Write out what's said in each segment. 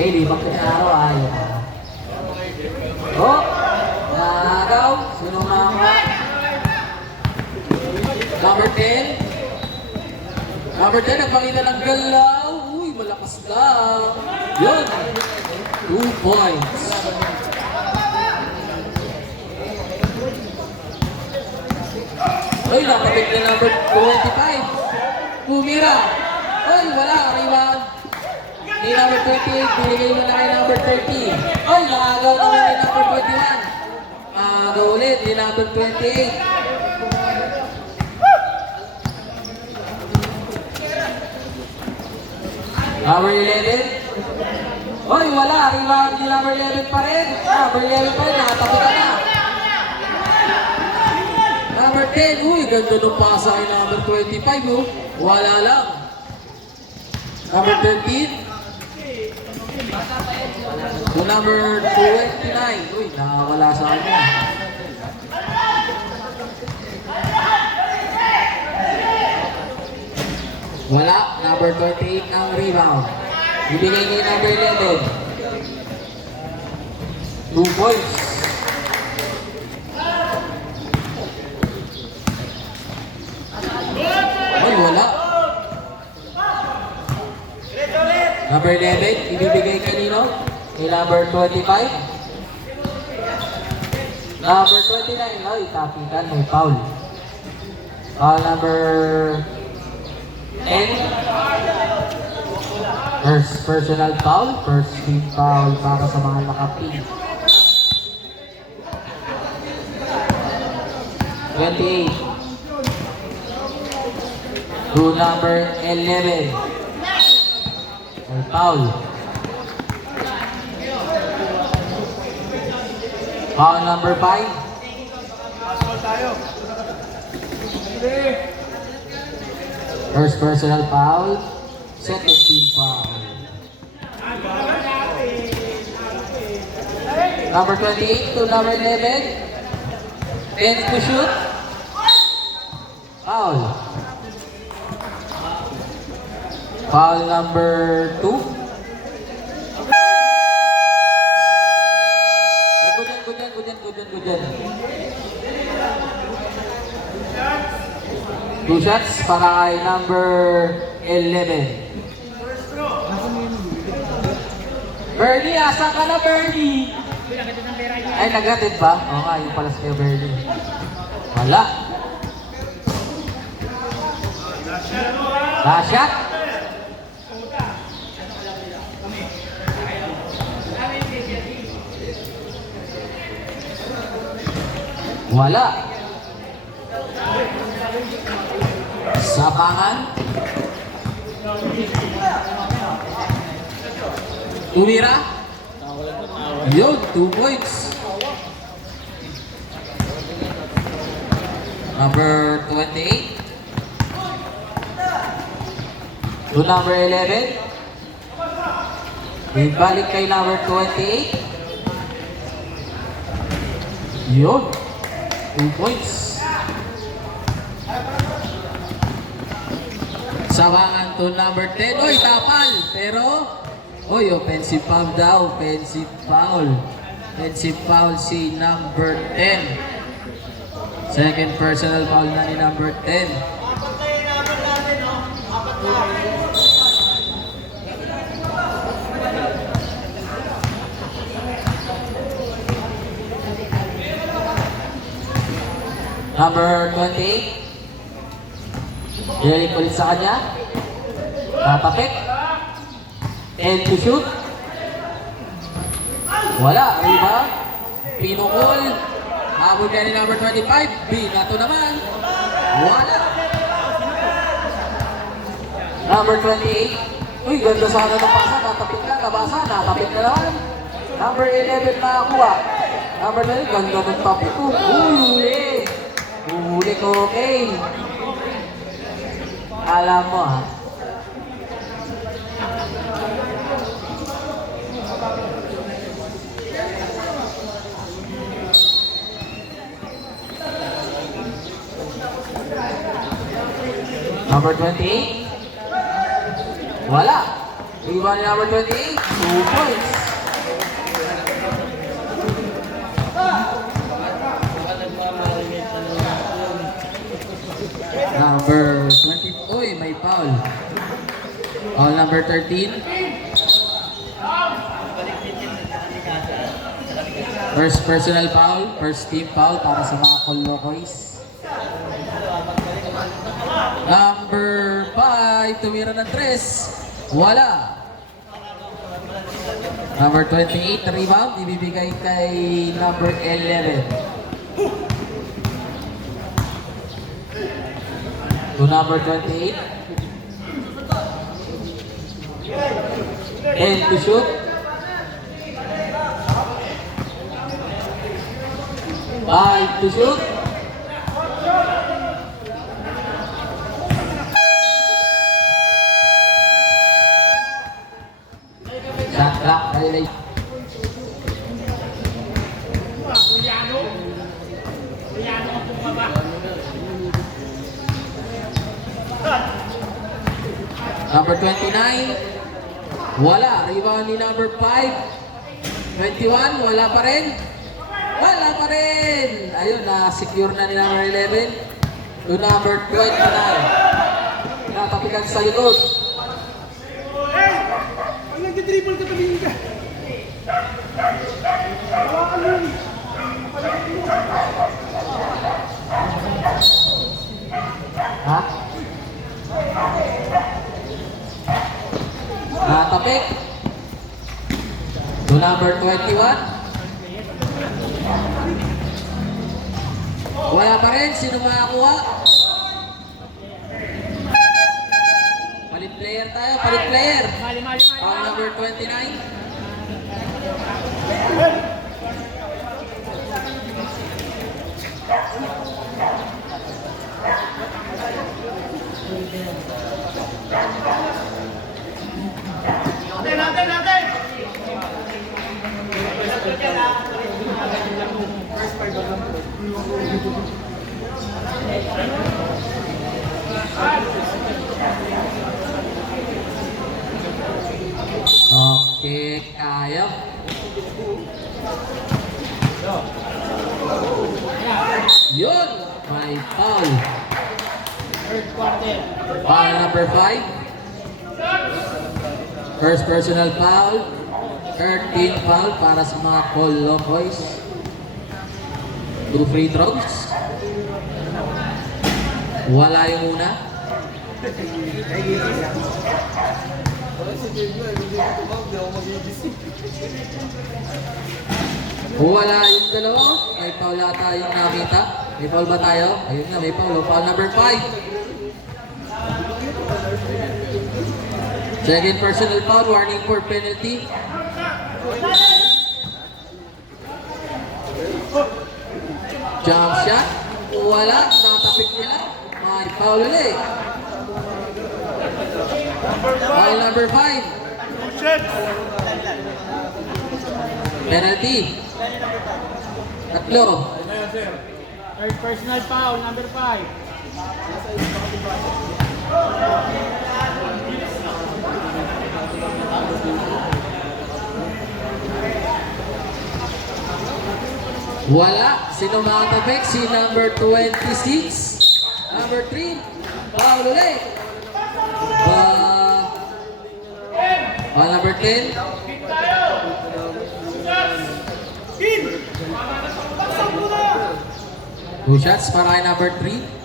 Okay, limang pinaro ay. Oh! Nagaw. Sino mga? Number 10. Number 10, nagpangita ng galaw. Uy, malakas lang. Yun. 2 points. Uy, nakapit na number 25. Tumira. Uy, wala. Rebound. Ni number 28, binigay mo na kay number 30. Uy, nakagaw naman ni number 21. Nakagaw ulit ni number 28. Number 11. Uy, wala. Rebound ni number 11 pa rin. Number 11 pa rin. Nakatapos ka na. Number 10. Uy, ganda nung pasa kay number 25. Oh. Wala lang. Number 13. To number 29. Uy, nakawala sa kanya. Wala. Number 28 ang rebound. Ibigay kay number 11. 2 points. Ay, wala. Number 11, ibibigay kanino? Kay number 25. Number 29, ay, tapitan, may foul. Foul number 10. First personal foul, first team foul para sa mga nakapin. 28. To number 11. May foul. Foul number 5. First personal foul. Second team foul. Number 28 to number 11. 10 to shoot. Foul. Foul number 2. Good yan. 2 shots para kay number 11. Bernie, asan ka na, Bernie? Ay, naghatid ba? Oo nga, yung pala sa'yo, Bernie. Wala. Last shot. Wala. Sapangan. Tumira. Yun, 2 points. Number 28. To number 11. Ibalik kay number 28. Yun. 2 points. Sawangan to number 10. Oy, tapal. Pero, oy, offensive foul daw. Offensive foul. Offensive foul si number 10. Second personal foul na ni number 10. Number 28. Ilalip ulit sa kanya. Tatapik. And to shoot. Wala. Rebound. Pinukul. Habol ka ni number 25. Binato naman. Wala. Number 28. Uy, ganda sana ng pasa. Natapik na. Nabasa. Natapik na naman. Number 11 nakakuha. Number 9. Ganda ng tapik ko. Huli. Huli ko, okay. Alam mo, ha? Number 28. Wala. Rebound ni number 28. 2 points. Number 20. Uy, may foul. Foul number 13. First personal foul, first team foul para sa mga Colocoys. Number 5, tumira ng 3. Wala. Number 28, rebound, ibibigay kay number 11. To number 28. And to shoot. 5 to shoot. Shot clock violation. Number 29. Wala. Rebound ni number 5. 21. Wala pa rin. Wala pa rin! Ayun, na-secure na ni number 11 to number 29. Natapikan sa likod. Hey! Pag nag-dribble ka, tumingin ka. Ha? Natapik. To number 21. Wala pa rin. Sino makakuha? Palit player tayo. Palit player. Foul number 29. Natin! Okay, kaya. Yun! May foul. Foul number 5. First personal foul. 13 foul para sa mga Colocoys. 2 free throws. Wala yung una. Wala yung dalawa. May foul ata yung nakita. May foul ba tayo? Ayun nga, may foul. Foul number 5. Second personal foul. Warning for penalty. Jump shot. Wala. Nakatapik nila. May foul ulit. Foul number 5. Penalty. Tatlo. Third personal foul, number 5. Wala. Sino makatapik? Si number 26. Number 3. Foul ulit. Foul number 10. Two shots para kay number 3.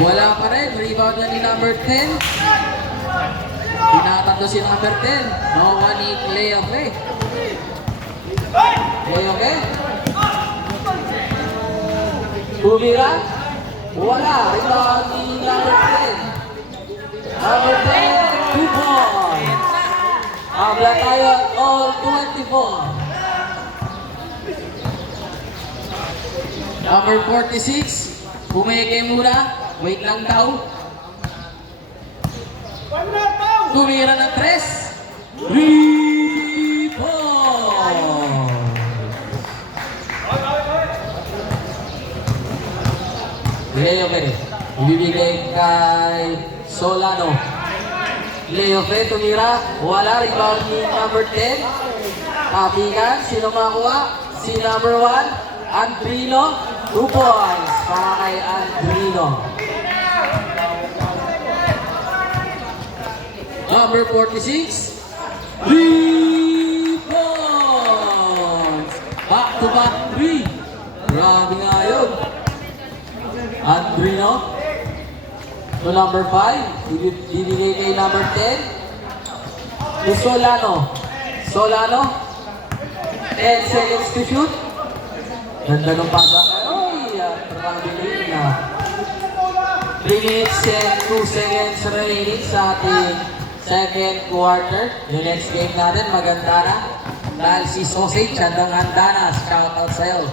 Wala pa rin. Rebound na ni number 10. Tinatatlo si number 10. No one in layup eh. Layup eh. Tumira. Wala. Rebound ni number 10. Number 10. 2 points. Habla tayo at all 24. Number 46. Pumeke muna. Wait lang daw. One minute, foul! Tumira ng 3. 3 points! Leo Fe, ibibigay kay Solano. Leo Fe, tumira. Wala, rebound ni number 10. Kapikan, sino makakuha? Si number 1, Andrino. 2 points para kay Andrino. Number 46, 3 points. Back to back 3. Grabe nga yun. Andrino. To number 5, ibibigay kay number 10. To Solano. Solano. 10 seconds to shoot. Ganda ng pasa. Ay, traveling na. 3 minutes and 2 seconds remaining sa ating second quarter. Yung next game natin, maganda na. Dahil si Sausage, handang-handa na. Shoutout sa'yo.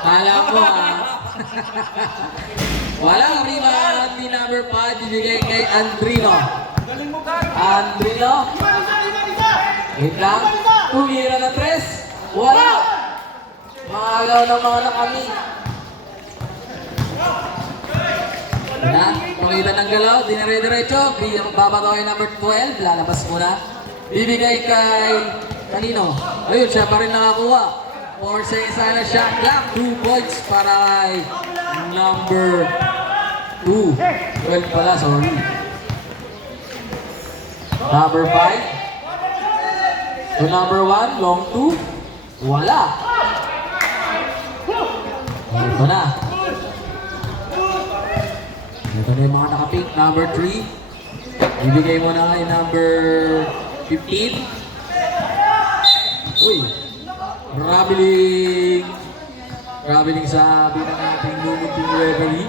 Alam mo ah. Walang rebound ni number 5, ibigay kay Andrino. Andrino. Wait lang. Tumira na 3. Wala. Maagaw ng mga nakami. Wala. Pakita ng galaw. Dinare-diretso. Babataw kay number 12. Lalabas muna. Bibigay kay kanino? Ayun, siya pa rin nakakuha. 4 seconds na shot clock. 2 points para kay number 2. 12 pala, sorry. Number 5. To number 1, long 2. Wala. Ito na. Ito na yung mga nakapink. Number 3. Ibigay mo na kay number 15. Uy. Traveling. Traveling sa bilang ating lumuting referee.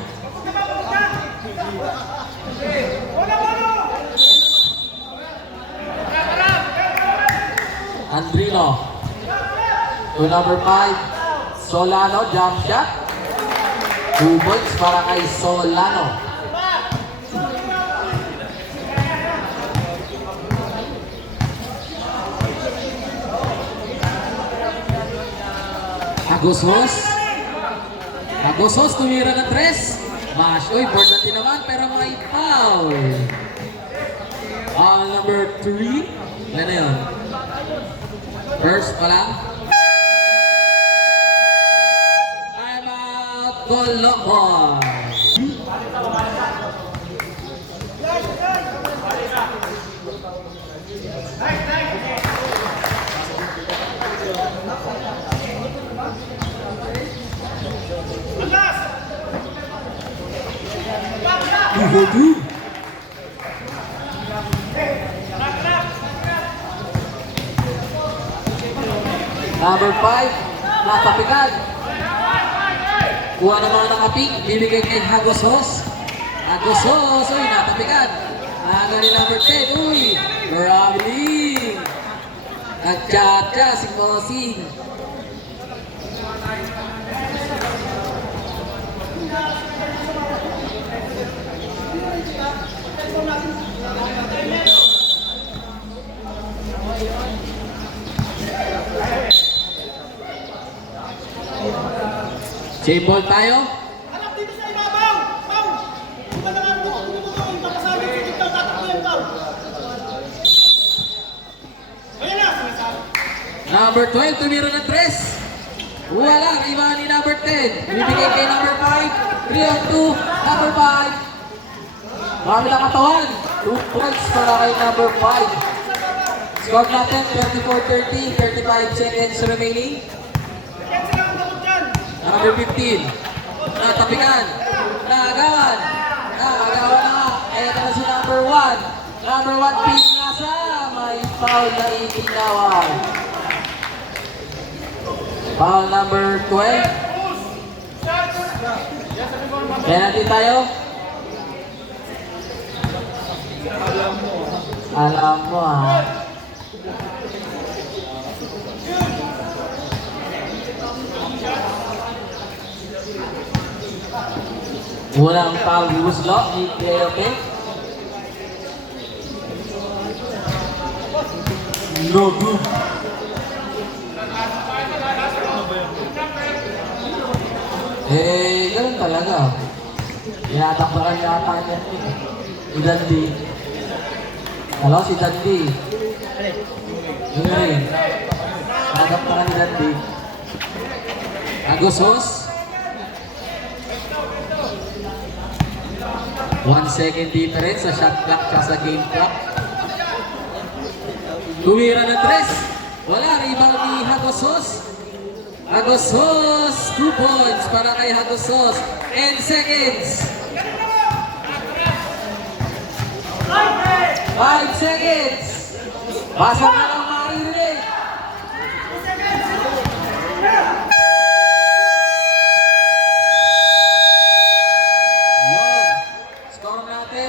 Andrino. To number 5, Solano, jump shot. 2 points para kay Solano. Agosos. Agosos, tumira ng 3. Mash. Uy, board natin naman, pero may foul. Foul number 3. Ano yun? First pa lang. I'm out. Colocon. Uhudu. Number 5, natapikan. Kuha ng mga nakapik, bibigay kay Hagosos. Hagosos, uy, natapikan. Aga ni number 10, uy, Robby. Nagchatcha si Mosing. J-ball tayo. Anak dito sa ibabaw! Pau! Di ba naman mo? Ipapasabi ko dito, tatakbo yan, Pau! Ayan na, sinasabi. Number 12, tumira ng 3. Wala, iba ni number 10. Bibigay kay number 5. 3 on 2, number 5. Marami lang katawan. 2 points para kay number 5. Score natin, 34-30, 35 seconds remaining. Yan sila ang takot dyan! Number 15. Natapikan. Naagawan. Naagawan na nga. Ayan na si number 1. Number 1, Pete Nasa. May foul na itinawan. Foul number 12. Penalty tayo. Alam mo ha. Walang foul Uslo ni Cleope. No good. Ganun talaga. Inatakbakan yata niya. Si Dandi. Hello, si Dandi. Yun rin. Inatakbakan ni Dandi. Agosos. 1 second difference sa shot clock at sa game clock. Tumira ng 3. Wala, rebound ni Hagosos. Hagosos, 2 points para kay Hagosos. And seconds. 5 seconds. Basa na lang maririnig. Yun. Score natin,